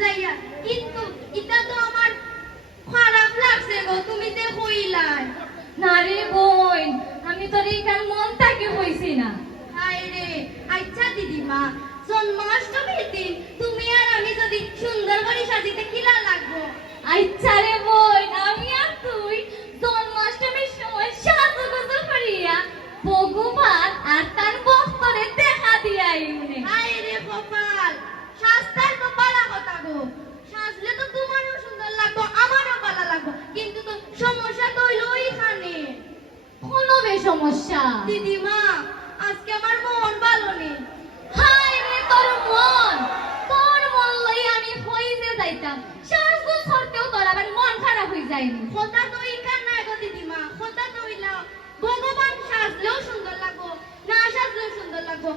যাইয়া। কিন্তু এটা তো আমার খারাপ লাগছে গো তুমি যে হইলাই। না রে বোন আমি তোর এইখান মন থাকি হইছি না। হায় রে আচ্ছা দিদিমা জন্মাষ্টমীর দিন তুমি আর আমি যদি সুন্দর করে সাজিতে কিলা লাগবো? আচ্ছা রে বোন আমি আর তুই জন্মাষ্টমীর সময় সাজগোজো করিয়া ভগবান আর তার বস্তরে দেখা দিয়া ইউনে হায় রে কপাল শাস্তার কপাল পালা সাজলে তো তোমারও সুন্দর লাগবো আমারও ভালো লাগবো। কিন্তু তো সমস্যা তো হইল ওইখানে। কোনো সমস্যা। দিদিমা আজকে আমার মন ভালো নেই। হায় রে তোর মন। তোর মন লই আমি হইতে যাইতাম। সাজগোজ করতেও তোর আবার মন খারাপ হয়ে যায়নি কথা তো ইকার না গো দিদিমা কথা তো হইলা। ভগবান সাজলেও সুন্দর লাগবো না সাজলেও সুন্দর লাগবো।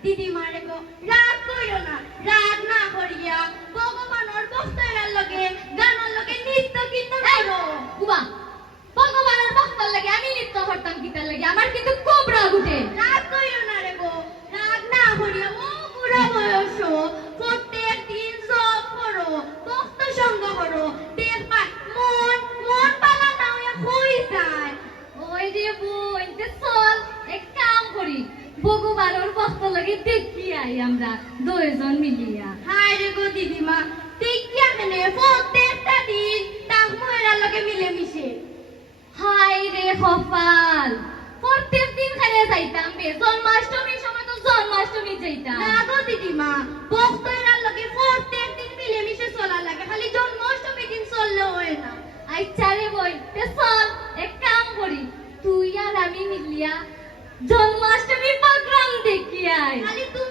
যায় দিদি মারে গো রাগ কইরো না রাগ না করিয়া ভগবানের ভক্তরা লগে গানের লগে নৃত্য কীর্তন করো বুবা ভগবানের ভক্তর লাগে আমি নৃত্য করতাম গীতার লাগে আমার কিন্তু খুব রাগ উঠে রাগ কইরো না রে গো রাগ না করিয়া ও বুড়া বয়স প্রত্যেক দিন জপ করো ভক্ত সঙ্গ করো দেখবা মন মন পালা না হইয়া হই যায় ওই রে বোন তে চল এক কাম করি ভগবানের ভক্ত লাগে আই আমরা দুইজন মিলিয়া। হায় রে গো দিদিমা দেখিয়া কেনে প্রত্যেকটা দিন তাহময়ের লগে মিলে মিশে হাই রে কপাল প্রত্যেক দিন খাইয়া যাইতাম বে জন্মাষ্টমীর সময় তো জন্মাষ্টমী যাইতাম। না গো দিদিমা ভক্তরা লগে প্রত্যেক দিন মিলে মিশে চলা লাগে খালি জন্মাষ্টমী দিন চললে হয় না। আচ্ছা রে বই তে চল এক কাম করি তুই আর আমি মিলিয়া জন্মাষ্টমী প্রোগ্রাম দেখি আই খালি তুমি